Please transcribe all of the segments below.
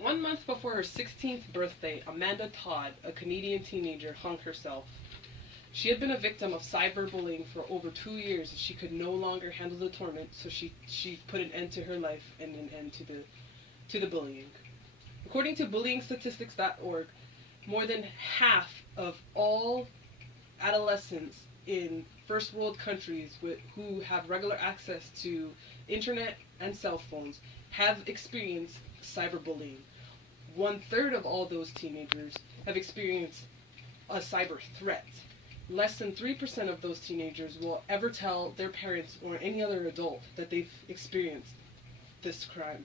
1 month before her 16th birthday, Amanda Todd, a Canadian teenager, hung herself. She had been a victim of cyberbullying for over 2 years, and she could no longer handle the torment, so she put an end to her life and an end to the bullying. According to bullyingstatistics.org, more than half of all adolescents in first world countries who have regular access to internet and cell phones have experienced cyberbullying. 1/3 of all those teenagers have experienced a cyber threat. Less than 3% of those teenagers will ever tell their parents or any other adult that they've experienced this crime.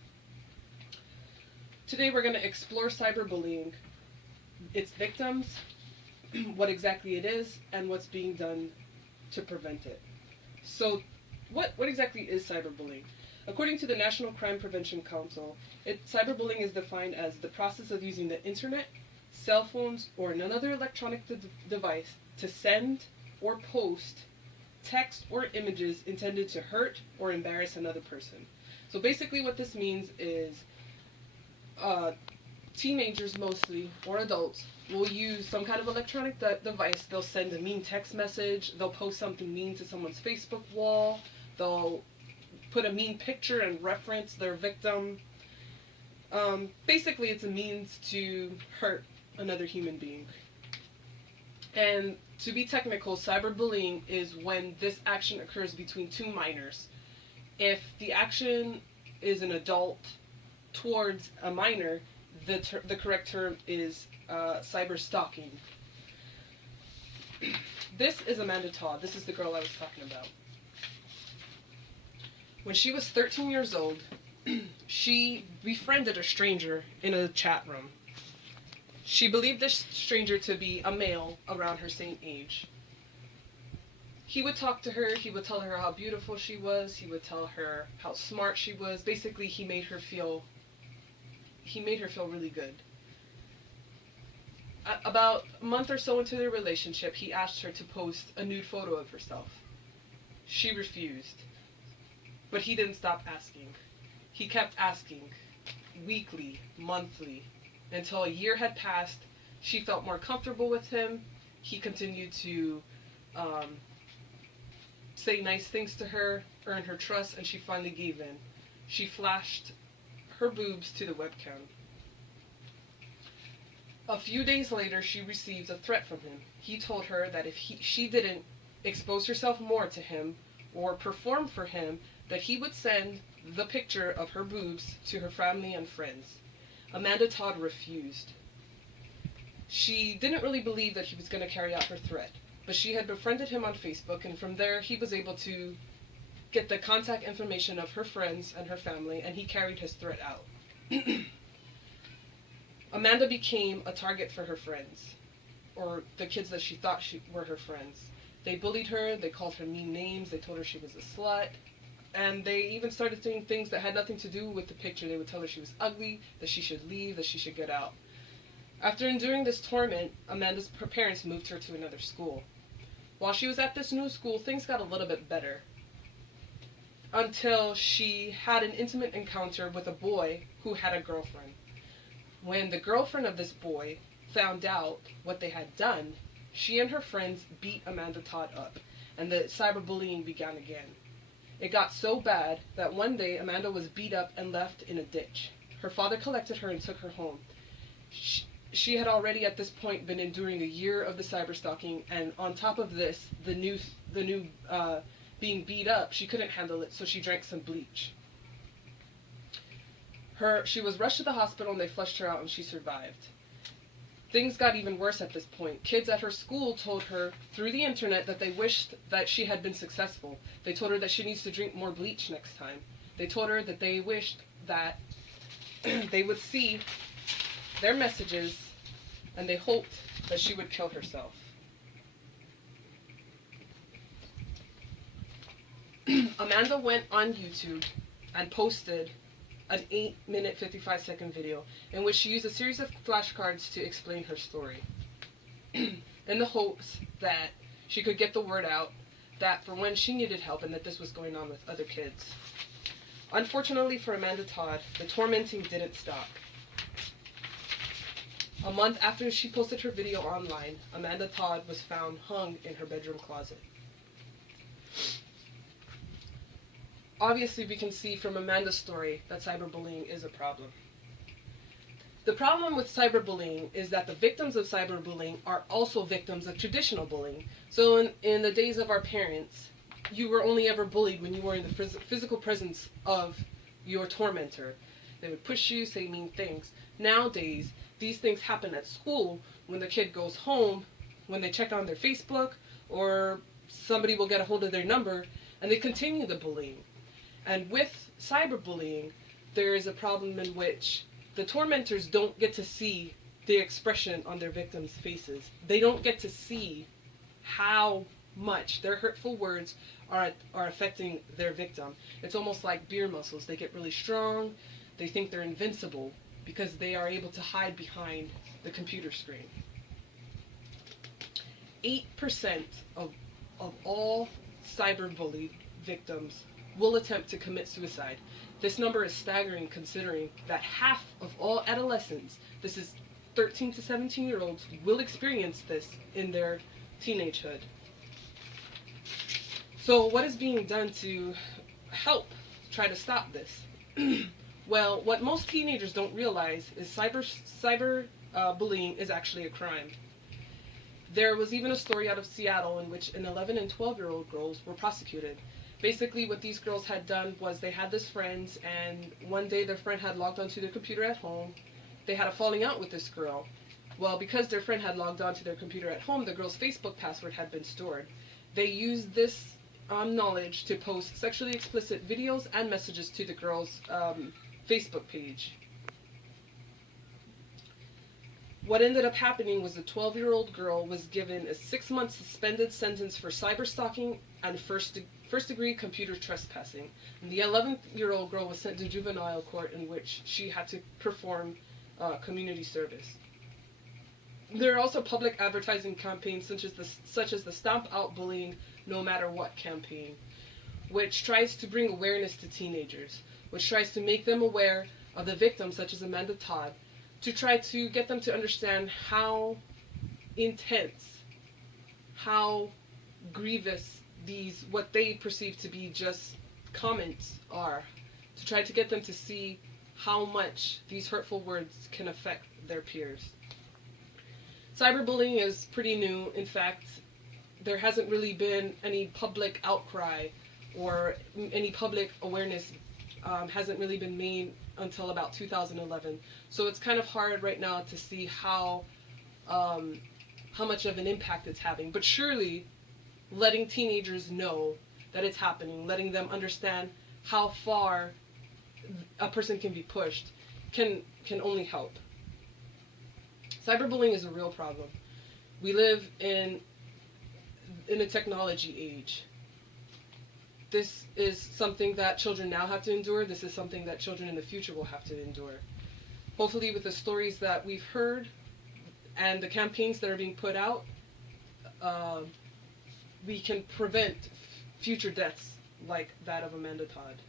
Today we're going to explore cyberbullying, its victims, what exactly it is, and what's being done to prevent it. So, what exactly is cyberbullying? According to the National Crime Prevention Council, cyberbullying is defined as the process of using the internet, cell phones, or another electronic device to send or post text or images intended to hurt or embarrass another person. So basically what this means is teenagers mostly, or adults, will use some kind of electronic device. They'll send a mean text message, they'll post something mean to someone's Facebook wall, they'll put a mean picture and reference their victim. Basically, it's a means to hurt another human being. And to be technical, cyberbullying is when this action occurs between two minors. If the action is an adult towards a minor, the correct term is cyber stalking. This is Amanda Todd. This is the girl I was talking about. When she was 13 years old, she befriended a stranger in a chat room. She believed this stranger to be a male around her same age. He would talk to her, he would tell her how beautiful she was, he would tell her how smart she was. Basically, he made her feel really good. About a month or so into their relationship, he asked her to post a nude photo of herself. She refused. But he didn't stop asking. He kept asking, weekly, monthly, until a year had passed. She felt more comfortable with him. He continued to say nice things to her, earn her trust, and she finally gave in. She flashed her boobs to the webcam. A few days later, she received a threat from him. He told her that if she didn't expose herself more to him or perform for him, that he would send the picture of her boobs to her family and friends. Amanda Todd refused. She didn't really believe that he was going to carry out her threat, but she had befriended him on Facebook, and from there he was able to get the contact information of her friends and her family, and he carried his threat out. Amanda became a target for her friends, or the kids that she thought were her friends. They bullied her, they called her mean names, they told her she was a slut, and they even started saying things that had nothing to do with the picture. They would tell her she was ugly, that she should leave, that she should get out. After enduring this torment, Amanda's parents moved her to another school. While she was at this new school, things got a little bit better, until she had an intimate encounter with a boy who had a girlfriend. When the girlfriend of this boy found out what they had done, she and her friends beat Amanda Todd up, and the cyberbullying began again. It got so bad that one day Amanda was beat up and left in a ditch. Her father collected her and took her home. She had already at this point been enduring a year of the cyberstalking, and on top of this, the new being beat up, she couldn't handle it, so she drank some bleach. She was rushed to the hospital and they flushed her out, and she survived. Things got even worse at this point. Kids at her school told her through the internet that they wished that she had been successful. They told her that she needs to drink more bleach next time. They told her that they wished that they would see their messages, and they hoped that she would kill herself. Amanda went on YouTube and posted an 8-minute, 55-second video in which she used a series of flashcards to explain her story, in the hopes that she could get the word out that for when she needed help and that this was going on with other kids. Unfortunately for Amanda Todd, the tormenting didn't stop. A month after she posted her video online, Amanda Todd was found hung in her bedroom closet. Obviously, we can see from Amanda's story that cyberbullying is a problem. The problem with cyberbullying is that the victims of cyberbullying are also victims of traditional bullying. So in the days of our parents, you were only ever bullied when you were in the physical presence of your tormentor. They would push you, say mean things. Nowadays, these things happen at school when the kid goes home, when they check on their Facebook, or somebody will get a hold of their number, and they continue the bullying. And with cyberbullying, there is a problem in which the tormentors don't get to see the expression on their victims' faces. They don't get to see how much their hurtful words are affecting their victim. It's almost like beer muscles. They get really strong. They think they're invincible because they are able to hide behind the computer screen. 8% of all cyberbullied victims will attempt to commit suicide. This number is staggering considering that half of all adolescents, this is 13 to 17-year-olds, will experience this in their teenagehood. So what is being done to help try to stop this? Well, what most teenagers don't realize is cyberbullying is actually a crime. There was even a story out of Seattle in which an 11 and 12-year-old girls were prosecuted. Basically, what these girls had done was they had this friend, and one day their friend had logged onto their computer at home. They had a falling out with this girl. Well, because their friend had logged onto their computer at home, the girl's Facebook password had been stored. They used this knowledge to post sexually explicit videos and messages to the girl's Facebook page. What ended up happening was the 12-year-old girl was given a 6-month suspended sentence for cyberstalking and first-degree computer trespassing. And the 11-year-old girl was sent to juvenile court in which she had to perform community service. There are also public advertising campaigns such as the Stomp Out Bullying No Matter What campaign, which tries to bring awareness to teenagers, which tries to make them aware of the victims such as Amanda Todd, to try to get them to understand how intense, how grievous these, what they perceive to be just comments are, to try to get them to see how much these hurtful words can affect their peers. Cyberbullying is pretty new. In fact, there hasn't really been any public outcry or any public awareness hasn't really been made until about 2011. So it's kind of hard right now to see how much of an impact it's having. But surely letting teenagers know that it's happening, letting them understand how far a person can be pushed can only help. Cyberbullying is a real problem. We live in a technology age. This is something that children now have to endure. This is something that children in the future will have to endure. Hopefully with the stories that we've heard and the campaigns that are being put out, we can prevent future deaths like that of Amanda Todd.